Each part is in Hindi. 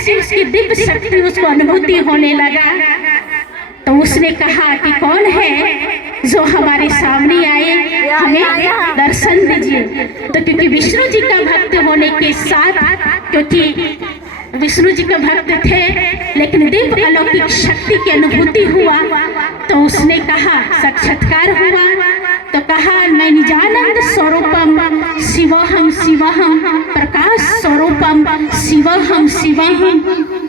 ऐसी उसकी दिव्य शक्ति उसको अनुभूति होने लगा। तो उसने कहा कि कौन है जो हमारे सामने आए, हमें दर्शन दीजिए। तो क्योंकि विष्णु जी का भक्त होने के साथ, क्योंकि विष्णु जी के भक्त थे लेकिन दिव्य अलौकिक शक्ति की अनुभूति हुआ, तो उसने कहा, साक्षात्कार हुआ तो कहा, मैं निजानंद स्वरूपम शिवोहम शिवोहम, प्रकाश स्वरूपम शिवोहम शिवोहम,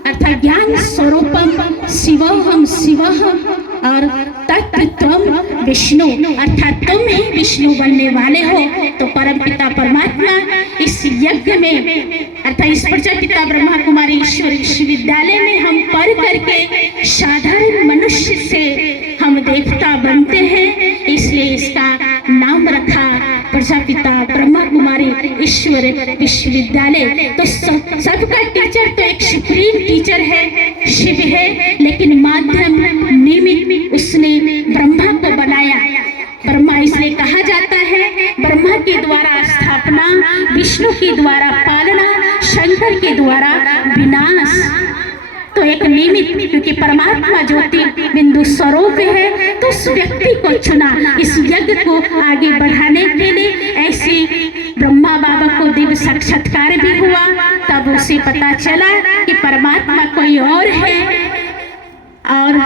अर्थात ज्ञान स्वरूपम शिवोहम शिवोहम, और तत्त्वम विष्णु, अर्थात तुम ही विष्णु बनने वाले हो। तो परमपिता परमात्मा इस यज्ञ में, अर्थात इस प्रजापिता ब्रह्मा कुमारी ईश्वर विश्वविद्यालय में हम पढ़ करके साधारण मनुष्य से हम देवता बनते हैं, इसलिए इसका नाम रखा प्रजापिता ब्रह्मा कुमारी ईश्वर विश्वविद्यालय। तो सबका टीचर तो एक सुप्रीम टीचर है, शिव है, लेकिन माध्यम निमित्त उसने ब्रह्मा को बनाया। ब्रह्मा इसलिए कहा जाता है, ब्रह्मा के द्वारा स्थापना, विष्णु के द्वारा पालना, शंकर के द्वारा विनाश। तो एक निमित्त, क्योंकि परमात्मा ज्योति बिंदु स्वरूप है, तो उस व्यक्ति को चुना इस यज्ञ को आगे बढ़ाने के लिए। ऐसे ब्रह्मा बाबा को दिव्य साक्षात्कार भी हुआ, तब उसे पता चला कि परमात्मा कोई और है और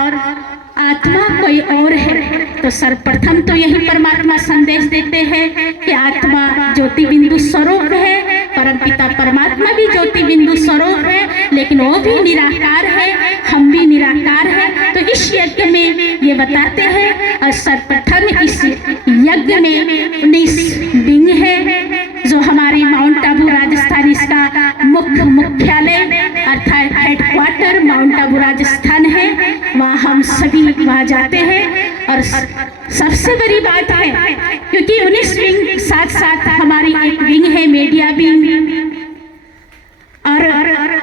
आत्मा कोई और है। तो सर्वप्रथम तो यही परमात्मा संदेश देते हैं कि आत्मा ज्योति बिंदु स्वरूप है, परमपिता परमात्मा भी ज्योति बिंदु स्वरूप है, लेकिन वो भी निराकार है, हम भी निराकार है। तो इस यज्ञ में ये बताते हैं, और सर्वप्रथम इस यज्ञ में 19 विंग है, जो हमारी माउंट आबू राजस्थान इसका मुख्यालय अर्थात हेडक्वार्टर माउंट आबू राजस्थान है। वहाँ हम सभी वहाँ जाते हैं। और सबसे बड़ी बात है, क्योंकि 19 विंग साथ साथ हमारी एक विंग है मीडिया विंग, और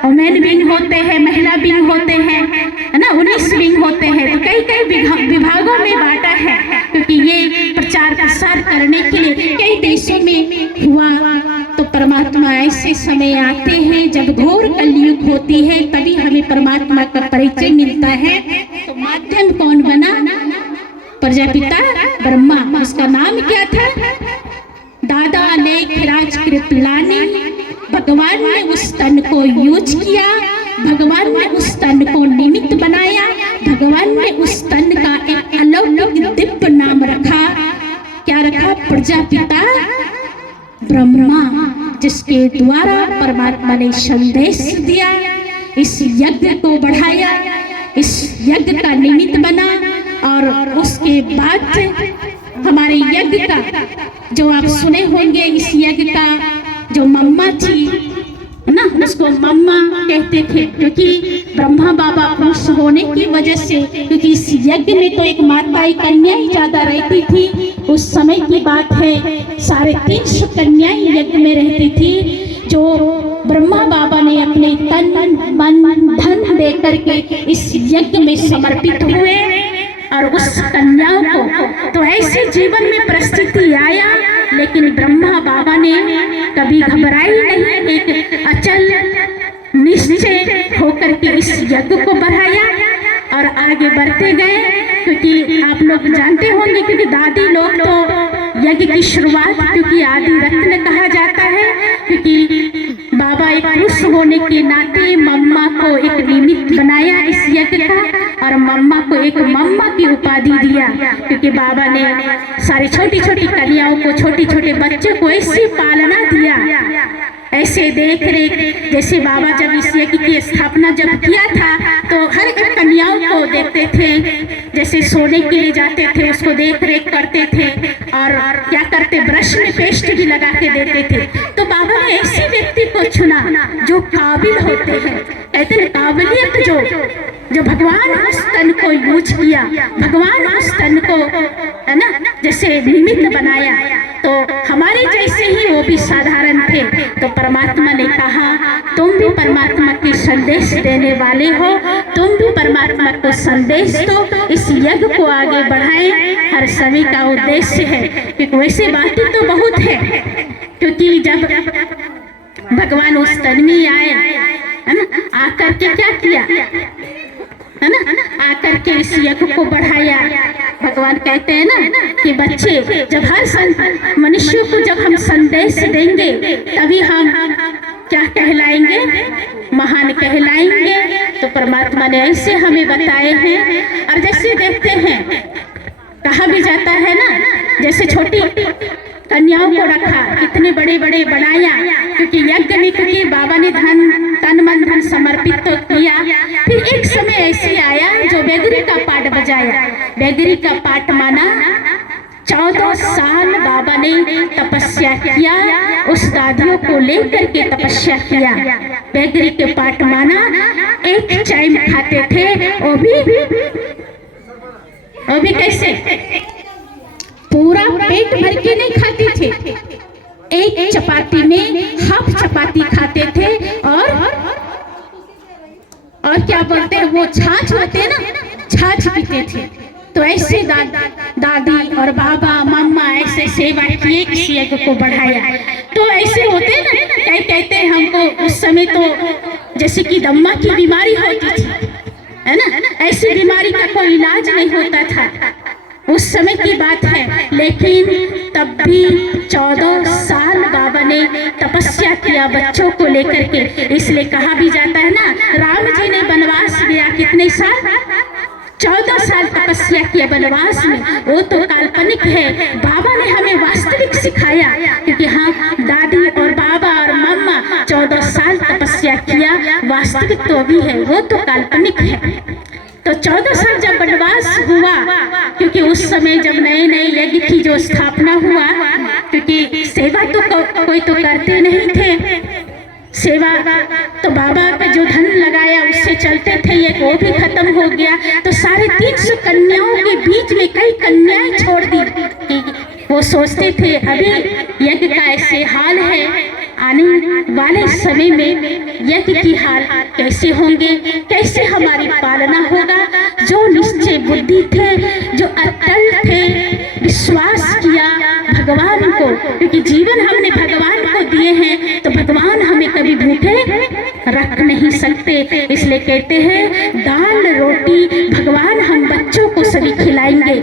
वुमेन विंग होते हैं, महिला विंग होते हैं, है ना, 19 विंग होते हैं। तो कई कई विभागों में बांटा है, क्योंकि ये प्रचार प्रसार करने के लिए कई देशों में हुआ। तो परमात्मा ऐसे समय आते हैं जब घोर कलयुग होती है, तभी हमें परमात्मा का परिचय मिलता है। तो माध्यम कौन बना? प्रजापिता ब्रह्मा। उसका नाम क्या था? दादा लेखराज कृपलानी। भगवान ने उस तन को यूज किया, भगवान ने उस तन को निमित्त बनाया, भगवान ने उस तन का एक अलौकिक दिव्य नाम रखा। क्या रखा? प्रजापिता ब्रह्मा, जिसके द्वारा परमात्मा ने संदेश दिया, इस यज्ञ को बढ़ाया, इस यज्ञ का निमित्त बना। और उसके बाद हमारे यज्ञ का जो आप सुने होंगे, इस यज्ञ का जो मम्मा थी ना, उसको मम्मा कहते थे, क्योंकि ब्रह्मा बाबा पुरुष होने की वजह से, क्योंकि इस यज्ञ में तो एक माता ही कन्या ही ज्यादा रहती थी। उस समय की बात है, 350 कन्याएं यज्ञ में रहती थी, जो ब्रह्मा बाबा ने अपने तन मन धन दे करके इस यज्ञ में समर्पित हुए। और उस कन्याओं को तो ऐसे जीवन में परिस्थिति आया, लेकिन ब्रह्मा बाबा ने कभी घबराई नहीं, एक अचल निश्चय होकर के इस यज्ञ को बढ़ाया और आगे बढ़ते गए। क्योंकि आप लोग जानते होंगे, क्योंकि दादी लोग तो यज्ञ की शुरुआत, क्योंकि आदि रत्न कहा जाता है, क्योंकि बाबा एक पुरुष होने के नाते मम्मा को एक निमित्त बनाया इस यज्ञ का, और मम्मा को एक मम्मा की उपाधि दिया, क्योंकि बाबा ने सारी छोटी छोटी कन्याओं को, छोटे छोटे बच्चों को ऐसी पालना दिया, ऐसे देख रेख। जैसे बाबा जब इस यज्ञ की स्थापना जब किया था, तो हर एक कन्याओं को देखते थे, जैसे सोने के लिए जाते थे उसको देख रेख करते थे, और क्या करते, ब्रश में पेस्ट भी लगा के देते थे। तो बाबा ने ऐसे व्यक्ति को चुना जो काबिल होते हैं, कहते हैं काबिलियत, जो भगवान उस तन को यूज किया, भगवान उस तन को, है ना, जैसे निमित्त बनाया। तो हमारे जैसे ही वो भी साधारण थे। तो परमात्मा ने कहा, तुम भी परमात्मा के संदेश देने वाले हो, तुम भी परमात्मा को संदेश दो, इस यज्ञ को आगे बढ़ाएं। हर सभी का उद्देश्य है, क्योंकि वैसे बातें तो बहुत है, क्योंकि जब भगवान उस तन में आए, है ना, आकर के क्या किया, है ना, आकर के इस यज्ञ को बढ़ाया। भगवान कहते हैं ना कि बच्चे जब हर मनुष्य को जब हम संदेश देंगे तभी हम क्या कहलाएंगे, महान कहलाएंगे। तो परमात्मा ने ऐसे हमें बताए हैं। और जैसे देखते हैं, कहा भी जाता है ना, जैसे छोटी कन्याओं को रखा, कितने बड़े बड़े बनाया, क्योंकि यज्ञ में क्योंकि बाबा ने तन मन धन समर्पित तो किया। फिर एक समय ऐसे आया जो बेगरी का पाठ बजाया। बेगरी का पाठ माना 14 साल बाबा ने तपस्या किया, उस दादियों को लेकर के तपस्या किया। बेगरी के पाठ माना एक टाइम खाते थे, वो भी कैसे, पूरा पेट भर के नहीं खाते थे, एक चपाती में हाफ चपाती खाते थे। और क्या बोलते हैं वो छाछ होते हैं ना, छाछ पीते थे। तो ऐसे दादी और बाबा मम्मा ऐसे सेवा किए, इस यज्ञ को बढ़ाया। तो ऐसे होते हैं ना, कहते हैं हमको उस समय तो जैसे कि दम्मा की बीमारी होती थी, है ना, ऐसी बीमारी का कोई इलाज नहीं होता था, उस समय की बात है। लेकिन तब भी 14 साल बाबा ने तपस्या किया बच्चों को लेकर के। इसलिए कहा भी जाता है ना, राम जी ने वनवास लिया कितने साल, 14 साल तपस्या किया वनवास में। वो तो काल्पनिक है, बाबा ने हमें वास्तविक सिखाया। क्योंकि हाँ, दादी और बाबा और मम्मा 14 साल तपस्या किया, वास्तविक तो अभी है, वो तो काल्पनिक है। तो 14 साल जब वनवास हुआ, क्योंकि उस समय जब नए नए यज्ञ की जो स्थापना हुआ, क्योंकि सेवा तो कोई तो करते नहीं थे, सेवा तो बाबा पे जो धन लगाया उससे चलते थे, ये वो भी खत्म हो गया। तो 350 कन्याओं के बीच में कई कन्याएं छोड़ दी कि वो सोचते थे अभी यज्ञ का ऐसे हाल है, आने वाले समय में यज्ञ की हाल कैसे होंगे, कैसे हमारी पालना होगा। जो निश्चय बुद्धि थे, जो अटल थे, विश्वास किया भगवान को, क्योंकि जीवन हमने भगवान को दिए हैं, तो भगवान हमें कभी भूखे रख नहीं सकते। इसलिए कहते हैं दाल रोटी भगवान हम बच्चों को सभी खिलाएंगे।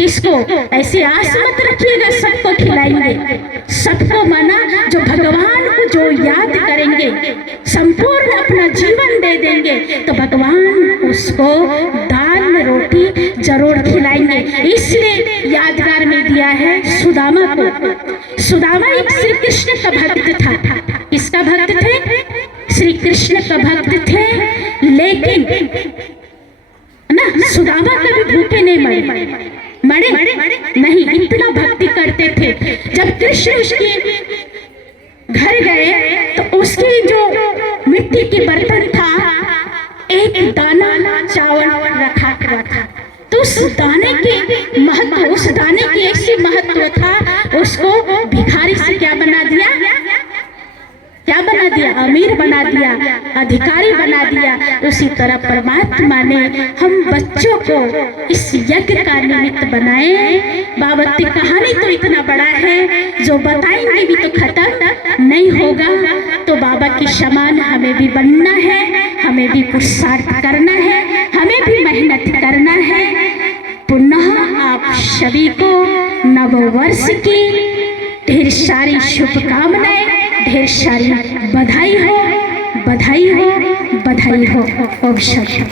इसको ऐसे आस मत रखिएगा सबको खिलाएंगे, सबको माना जो भगवान को जो याद करेंगे, संपूर्ण अपना जीवन दे देंगे, तो भगवान उसको दाल रोटी जरूर खिलाएंगे। इसलिए यादगार में दिया है सुदामा को। सुदामा एक श्री कृष्ण का भक्त था। किसका भक्त थे? श्री कृष्ण का भक्त थे। लेकिन ना सुदामा कभी भूखे नहीं मरे नहीं, इतना भक्ति करते थे। जब कृष्ण उसके घर गए तो उसकी जो मिट्टी के बर्तन था, एक दाना चावल रखा हुआ था। तो उस दाने के महत्व, उस दाने की ऐसी महत्व था, उसको भिखारी से क्या बना दिया, क्या बना दिया, अमीर बना दिया, अधिकारी बना दिया। उसी तरह परमात्मा ने हम बच्चों को इस यज्ञ का निमित्त बनाए। बाबत की कहानी तो इतना बड़ा है, जो बताएंगे भी तो खत्म नहीं होगा। तो बाबा की समान हमें भी बनना है, हमें भी पुरुषार्थ करना है, हमें भी मेहनत करना है। पुनः आप सभी को नववर्ष की ढेर सारी शुभकामनाएं, ढेर सारी बधाई हो, बधाई हो, बधाई हो। ओम शांति।